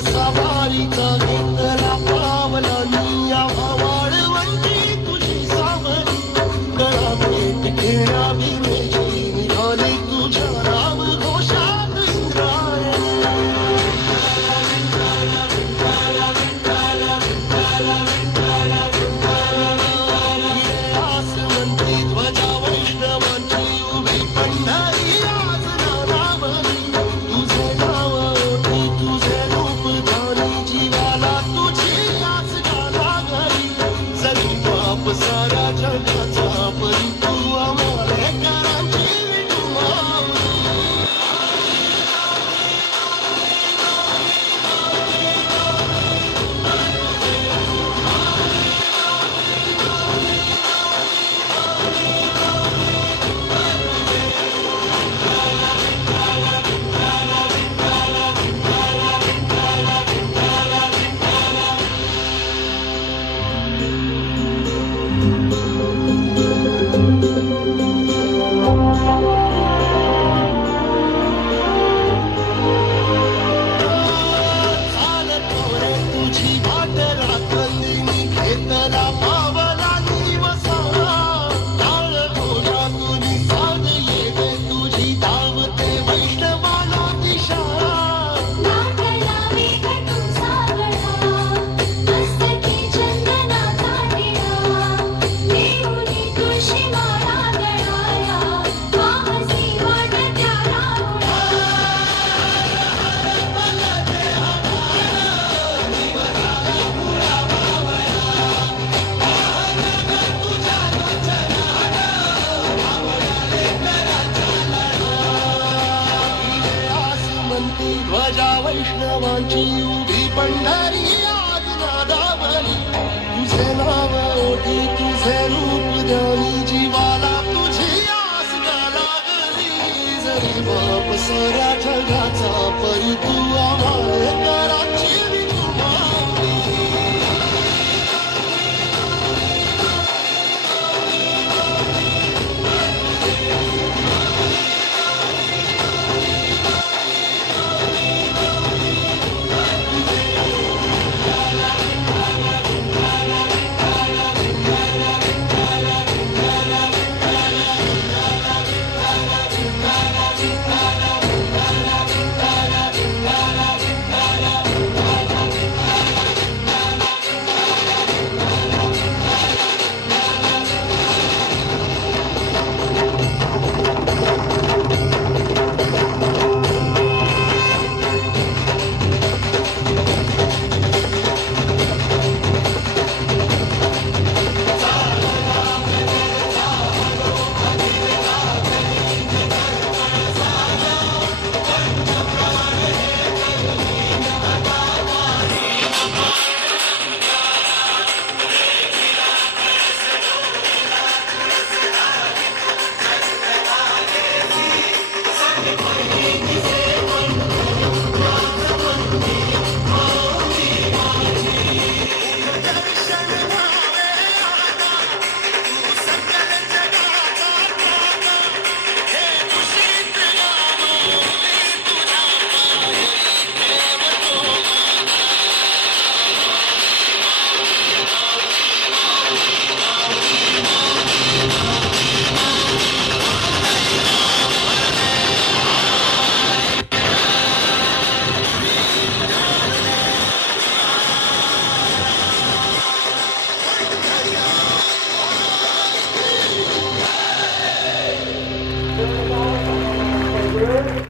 सवारीचा घेतला पावला निया वाळवंटी तुझी सावली गळा भेट घेणावी मेची निघाली तुझ्या राम घोषात इंद्रायणी आसमंती ध्वजा वैष्णवांची उभी पंढरी आज नानावली तुझे नाव ओठी तुझे रूप ध्यानी जीवाला तुझी आस गाला घरी जरी बाप सारा जगाचा परी तू आमालेकरांची विठुमावली तुझी वाट राखली घेतला पावला दिवसा काळ घोषा तुझी साध येते तुझी धावते वैष्णवाला दिशा नागला वेगटून सागळा मस्तकी चंदनाचा टिळा देऊनी तुळशी माळा गळाया वाहसी वाटत्या राहुळा आसमंती ध्वजा वैष्णवांची उभी पंढरी आज नादावली तुझे नाव ओठी तुझे रूप ध्यानी जीवाला तुझी आस लागली जरी बाप साऱ्या जगाचा परी तू आम्हाला